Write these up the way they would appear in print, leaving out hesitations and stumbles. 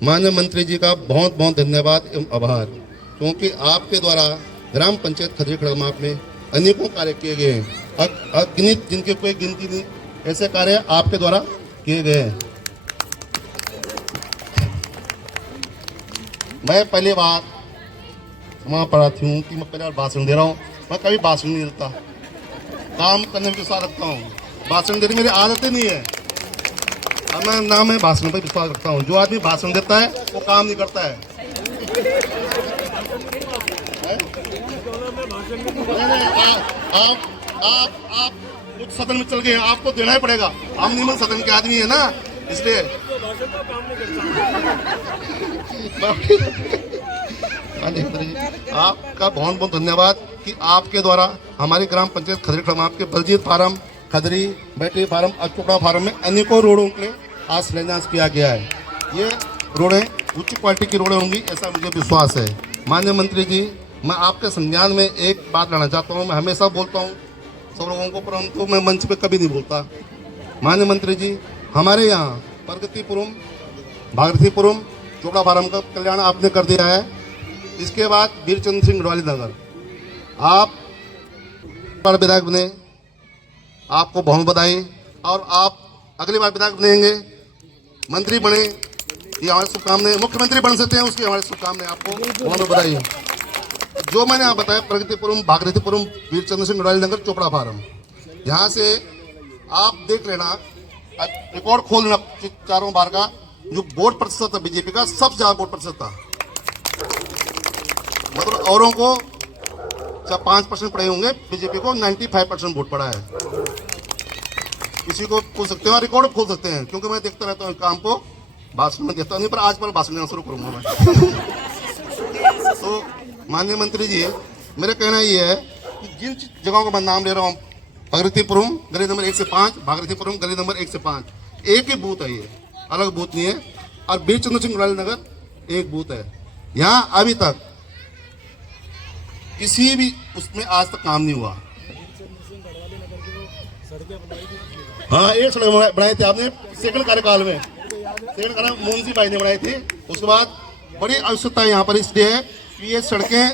माननीय मंत्री जी का बहुत बहुत धन्यवाद एवं आभार, क्योंकि आपके द्वारा ग्राम पंचायत खदरी खड़गमाप में अनेकों कार्य किए गए हैं, अगणित जिनके कोई गिनती नहीं, ऐसे कार्य आपके द्वारा किए गए हैं। मैं पहली बार वहाँ प्रार्थी हूँ कि मैं पहले बार भाषण दे रहा हूँ। मैं कभी भाषण नहीं देता, काम करने में विश्वास रखता हूँ। भाषण देने मेरी आदत ही नहीं है। अब मैं ना मैं भाषण पर विश्वास रखता हूँ। जो आदमी भाषण देता है वो काम नहीं करता है। आप कुछ सदन में चल गए, आपको देना ही पड़ेगा। हम निम्न सदन के आदमी है ना, इसलिए आपका बहुत बहुत धन्यवाद कि आपके द्वारा हमारे ग्राम पंचायत खदरी खड़गमाप के Baljit farm, Khadri battery farm और चोपड़ा फार्म में अनेकों रोडों के लिए आज शिलान्यास किया गया है। ये रोडें उच्च क्वालिटी की रोडें होंगी, ऐसा मुझे विश्वास है। माननीय मंत्री जी, मैं आपके संज्ञान में एक बात लाना चाहता हूँ। मैं हमेशा बोलता हूँ सब लोगों को, परंतु मैं मंच पे कभी नहीं बोलता। माननीय मंत्री जी, हमारे यहाँ प्रगतिपुरम, भागीरथीपुरम, चोपड़ा फार्म का कल्याण आपने कर दिया है। इसके बाद वीरचंद्र सिंह गढ़वाली नगर आप विधायक बने, आपको बहुत बधाई। और आप अगली बार विधायक बनेंगे, मंत्री बने, ये हमारे शुभकामनाएं। मुख्यमंत्री बन सकते हैं, उसकी हमारे शुभकामनाएं। आपको बहुत बधाई। जो मैंने आप बताया, प्रगतिपुरम, भागीरथीपुरम, वीरचंद्र सिंह गढ़वाली नगर, चोपड़ा फार्म, यहाँ से आप देख लेना, रिकॉर्ड खोल लेना चारों बार का। जो वोट प्रतिशत था बीजेपी का, सबसे ज्यादा वोट प्रतिशत था। मतलब औरों को 5% पड़े होंगे, बीजेपी को 95% वोट पड़ा है। किसी को खोल सकते हैं, रिकॉर्ड खोल सकते हैं, क्योंकि मैं देखता रहता हूँ काम को। भाषण में देखता नहीं, पर आज पर भाषण देना शुरू करूंगा मैं। तो माननीय मंत्री जी, मेरा कहना ये है कि जिन जगहों का मैं नाम ले रहा हूँ, प्रगतिपुरम गली नंबर 1 से 5, भागीरथीपुरम गली नंबर 1 से 5, एक ही बूथ है, ये अलग बूथ नहीं है। और वीरचंद्र सिंह गढ़वाली नगर एक बूथ है। यहाँ अभी तक किसी भी उसमें आज तक काम नहीं हुआ। हाँ, एक सड़क बनाई थी आपने सेकंड कार्यकाल में, सेकंड कार्यकाल मोहन सिंह भाई ने बनाई थी। उसके बाद बड़ी आवश्यकता है यहाँ पर इसलिए है कि ये सड़कें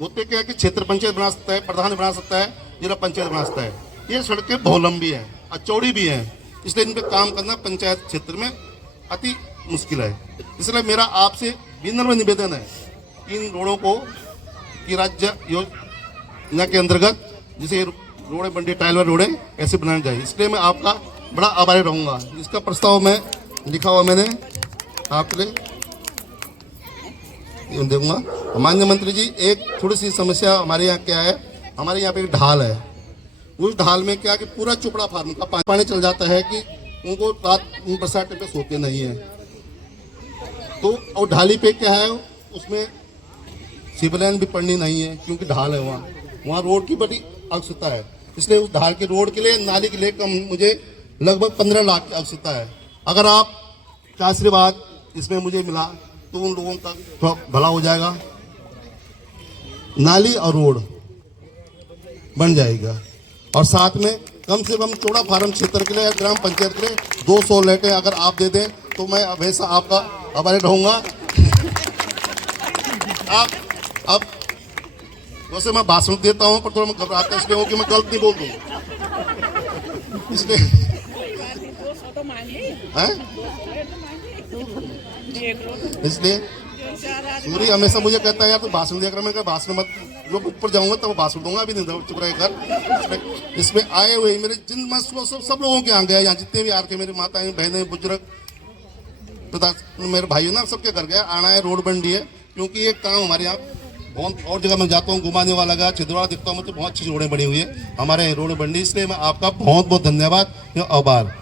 होते क्या है कि क्षेत्र पंचायत बना सकता है, प्रधान बना सकता है, जिला पंचायत बना सकता है। ये सड़कें बहुत लंबी है और चौड़ी भी है, इसलिए इन पर काम करना पंचायत क्षेत्र में अति मुश्किल है। इसलिए मेरा आपसे विनम्र निवेदन है, इन रोडों को कि राज्य योजना के अंतर्गत जिसे रोडें बंडी टाइल रोडें ऐसे बनानी चाहिए। इसलिए मैं आपका बड़ा आभारी रहूँगा। इसका प्रस्ताव मैं लिखा हुआ मैंने आपके लिए दूंगा। माननीय मंत्री जी, एक थोड़ी सी समस्या हमारे यहाँ क्या है, हमारे यहाँ पे एक ढाल है। उस ढाल में क्या कि पूरा चोपड़ा फार्म का पानी चल जाता है कि उनको रात बरसात पे सोते नहीं है। तो और ढाली पे क्या है, उसमें सिविल लाइन भी पड़नी नहीं है, क्योंकि ढाल है वहाँ रोड की बड़ी आवश्यकता है। इसलिए उस ढाल के रोड के लिए, नाली के लिए कम मुझे लगभग 15 लाख की आवश्यकता है। अगर आप का आशीर्वाद इसमें मुझे मिला तो उन लोगों का थोड़ा भला हो जाएगा, नाली और रोड बन जाएगा। और साथ में कम से कम चोपड़ा फार्म क्षेत्र के लिए, ग्राम पंचायत के लिए 200 लाइटें अगर आप दे दें तो मैं हमेशा आपका आभारी रहूँगा। आप अब वैसे मैं भाषण देता हूँ, पर थोड़ा मैं घबराता इसलिए हूँ कि मैं गलत नहीं बोल दूँ, इसलिए सूरी हमेशा मुझे कहता है यार तो भाषण देकर, मैं भाषण मत, जो ऊपर जाऊंगा तब भाषण दूंगा, अभी नहीं, चुप रहे कर। इसमें आए हुए मेरे जिन सब लोगों के यहाँ गया, यहाँ जितने भी आ रहे, मेरी माताएं, बहनें, बुजुर्ग, मेरे भाई ना, सबके घर गया, आना है, रोड बन रही है। क्योंकि ये काम हमारे यहाँ बहुत और जगह मैं जाता हूँ, घुमाने वाला गया, छिंदवाड़ा दिखता हूँ, तो बहुत अच्छी रोडें बनी हुई है हमारे रोड बन रही। इसलिए मैं आपका बहुत बहुत धन्यवाद, आभार।